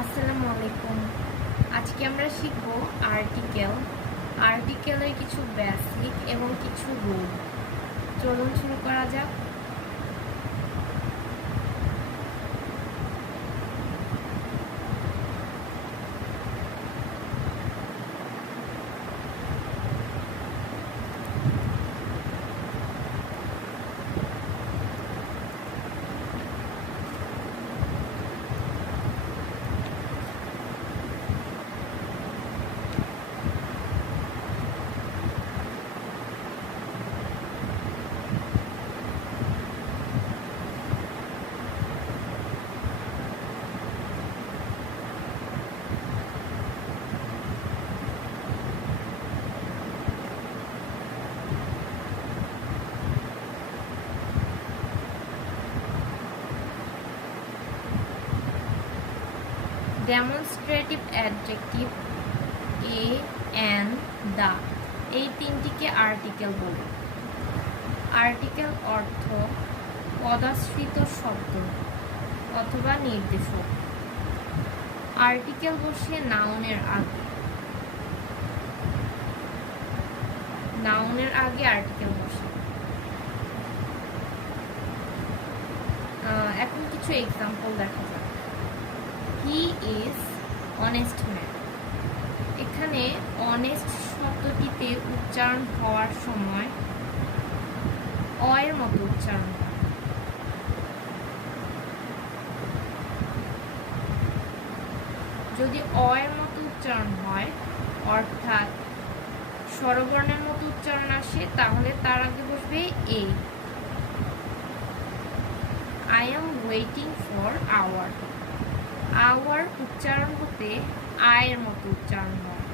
আসসালামু আলাইকুম। আজকে আমরা শিখব আর্টিকেলের কিছু বেসিক এবং কিছু রুল। চলুন শুরু করা যাক। ডেমনস্ট্রেটিভ অ্যাডজেক্টিভ এ, অ্যান, দা এই তিনটিকে আর্টিকেল বলে। আর্টিকেল অর্থ পদাশ্রিত শব্দ অথবা নির্দেশক। আর্টিকেল বসে নাউনের আগে আর্টিকেল বসে। এখন কিছু এক্সাম্পল দেখা যাক। He is honest man. এখানে অনেস্ট শব্দটিতে উচ্চারণ হওয়ার সময় অয়ের মতো উচ্চারণ হয়। যদি অয়ের মতো উচ্চারণ হয় অর্থাৎ স্বরবর্ণের মতো উচ্চারণ আসে, তাহলে তার আগে বসবে এ। I am waiting for hour. Hour উচ্চারণ হতে আয়ের মতো উচ্চারণ হয়,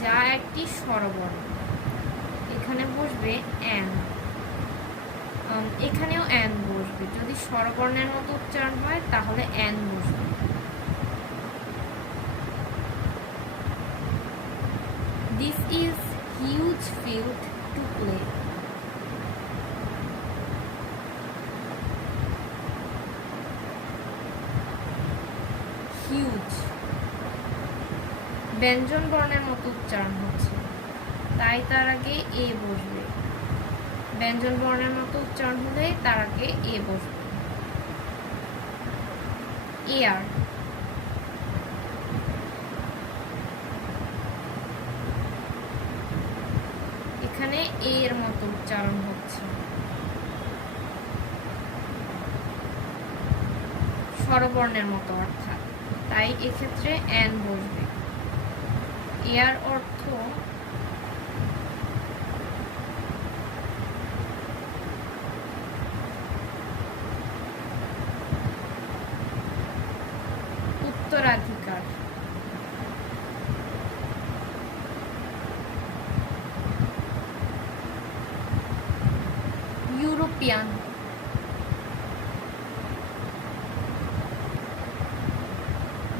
যা একটি স্বরবর্ণ। এখানে বসবে অ্যান। এখানেও অ্যান বসবে। যদি স্বরবর্ণের মতো উচ্চারণ হয় তাহলে অ্যান বসবে। This is huge field to play. Huge ব্যঞ্জন বর্ণের মতো উচ্চারণ হচ্ছে, তাই তার আগে এ বসবে। ব্যঞ্জন বর্ণের মতো উচ্চারণ হলে তার আগে এ বসবে। এয়ার। এখানে এ এর মতো উচ্চারণ হচ্ছে, স্বরবর্ণের মতো অর্থাৎ, তাই এক্ষেত্রে অ্যান বসবে। এয়ার অর্থ উত্তরাধিকার। ইউরোপিয়ান।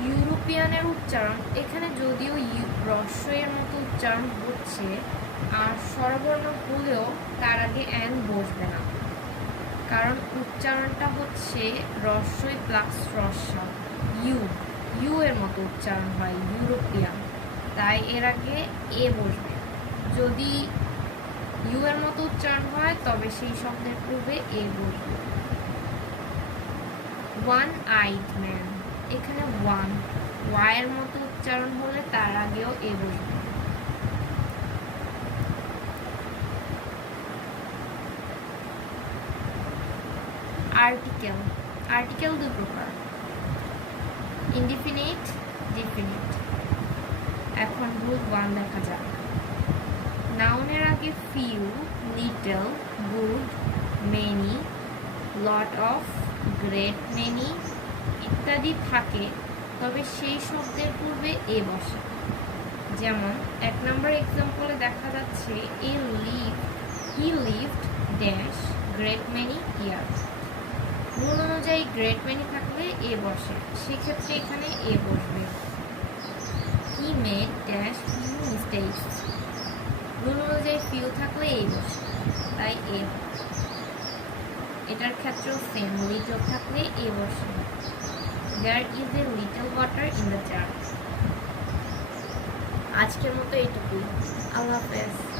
ইউরোপিয়ানের উচ্চারণ এখানে যদিও রস্বইয়ের মতো উচ্চারণ হচ্ছে আর স্বরবর্ণ হলেও তার আগে অ্যান বসবে না, কারণ উচ্চারণটা হচ্ছে রস্বই প্লাস রস্যা। ইউ এর মতো উচ্চারণ হয় ইউরোপিয়ান, তাই এর আগে এ বসবে। যদি ইউ এর মতো উচ্চারণ হয় তবে সেই শব্দের পূর্বে এ বসবে। One eyed man. এখানে ওয়াইয়ের মতো উচ্চারণ হলে তার আগেও এ বসবে। আর্টিকেল দুই প্রকার, ইনডিফিনিট, ডিফিনিট। এখন রুল 1 দেখা যাক। নাউনের আগে few, little, good, many, lot of, great many ইত্যাদি থাকে, তবে সেই শব্দের পূর্বে এ বসে। যেমন 1 নম্বর এক্সাম্পলে দেখা যাচ্ছে he lived dash great many years. Rule অনুযায়ী গ্রেট মেনি থাকলে এ বসে, সেক্ষেত্রে এখানে এ বসবে। He made dash few mistakes. Rule অনুযায়ী ফিউ থাকলে এ বসে, তাই এ। এটার ক্ষেত্রেও সেম, লিটল থাকলে এ বসে। There is a little water in the jar. আজকের মতো এইটুকুই। আল্লাহ হাফেজ।